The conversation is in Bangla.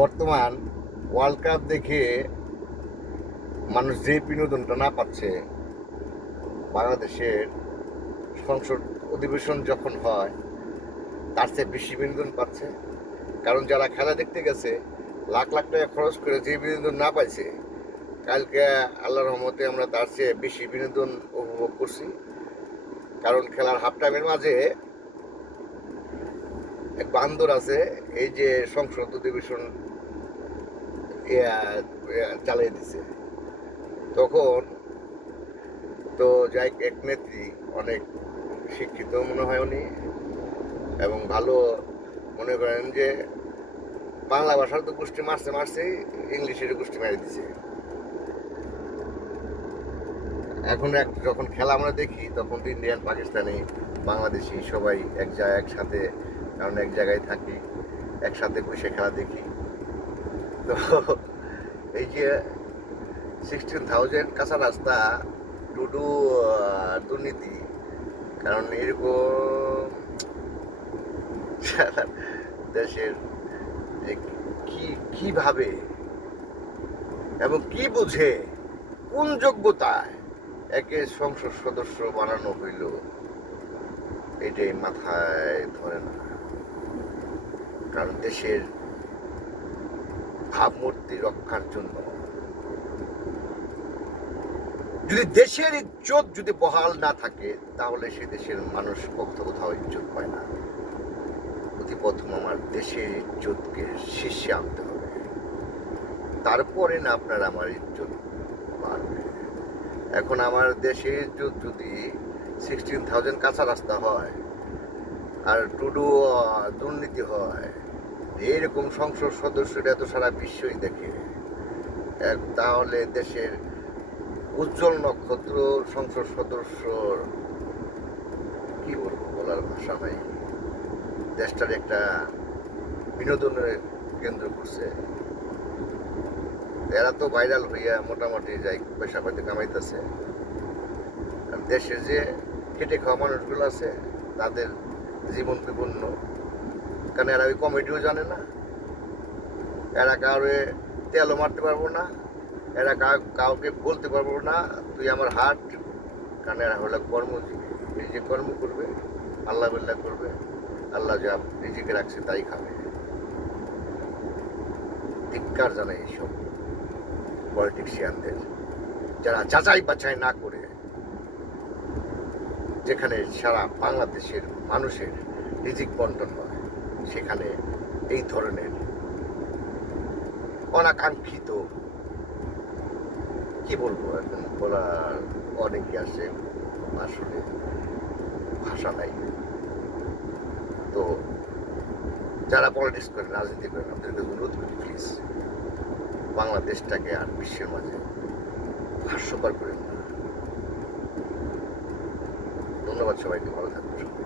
বর্তমান ওয়ার্ল্ড কাপ দেখে মানুষ যে বিনোদনটা না পাচ্ছে, বাংলাদেশের সংসদ অধিবেশন যখন হয় তার চেয়ে বেশি বিনোদন পাচ্ছে। কারণ যারা খেলা দেখতে গেছে লাখ লাখ টাকা খরচ করে যে বিনোদন না পাইছে, কালকে আল্লাহর রহমতে আমরা তার চেয়ে বেশি বিনোদন উপভোগ করছি। কারণ খেলার হাফ টাইমের মাঝে এক বান্দর আছে, এই যে সংসদ অধিবেশন চালিয়ে দিছে, তখন তো যাই এক নেত্রী, অনেক শিক্ষিত মনে হয় উনি, এবং ভালো মনে করেন যে বাংলা ভাষার তো গোষ্ঠী মারছে, ইংলিশের গোষ্ঠী মেরে দিছে। এখন যখন খেলা আমরা দেখি তখন তো ইন্ডিয়ান, পাকিস্তানি, বাংলাদেশি সবাই একসাথে, কারণ এক জায়গায় থাকি, একসাথে বসে খেলা দেখি। তো এই যে 16,000 কাঁচা রাস্তা টুডু দুর্নীতি, কারণ এরকম দেশের যে কিভাবে এবং কি বুঝে, কোন যোগ্যতায় একে সংসদ সদস্য বানানো হইল, এটাই মাথায় ধরে না। কারণ দেশের ভাবমূর্তি রক্ষার জন্য, যদি দেশের ইজ্জত যদি বহাল না থাকে, তাহলে সে দেশের মানুষ কোথাও ইজ্জত পায় না। প্রথম আমার দেশের ইজ্জতকে শীর্ষে আনতে হবে, তারপরে না আপনার আমার ইজ্জত বাড়বে। এখন আমার দেশের ইজ্জত যদি 16,000 কাঁচা রাস্তা হয় আর টুডু দুর্নীতি হয়, এইরকম সংসদ সদস্যরা তো সারা বিশ্বই দেখে, তাহলে দেশের উজ্জ্বল নক্ষত্র সংসদ সদস্যর কি বলবো, বলার ভাষা নাই। দেশটার একটা বিনোদনের কেন্দ্র করছে, এরা তো ভাইরাল হইয়া মোটামুটি যাই পয়সা পাতি কামাইতেছে। আর দেশের যে খেটে খাওয়া মানুষগুলো আছে তাদের জীবন বিপন্ন, কারণ এরা ওই কমেডিও জানে না, এরা কাউরে তেলও মারতে পারবো না, এরা কাউকে বলতে পারবো না তুই আমার হাট, কারণ এরা হলো কর্মজীবী। এই যে কর্ম করবে, আল্লাহ বিল্লাহ করবে, আল্লাহ যা রিজিকে রাখছে তাই খাবে। ধিক্কার জানাই এইসব পলিটিশিয়ানদের, যারা যাচাই বাছাই না করে, যেখানে সারা বাংলাদেশের মানুষের রিজিক বন্টন হয়, সেখানে এই ধরনের অনাকাঙ্ক্ষিত, কি বলবো, এখন বলার অনেকে আসে, আসলে ভাষা নাই। তো যারা পলিটিক্স করেন, রাজনীতি করেন, আপনাদেরকে অনুরোধ করি প্লিজ বাংলাদেশটাকে আর বিশ্বের মাঝে হাস্যকর করেন না। ধন্যবাদ সবাইকে, ভালো থাকবেন সবাই।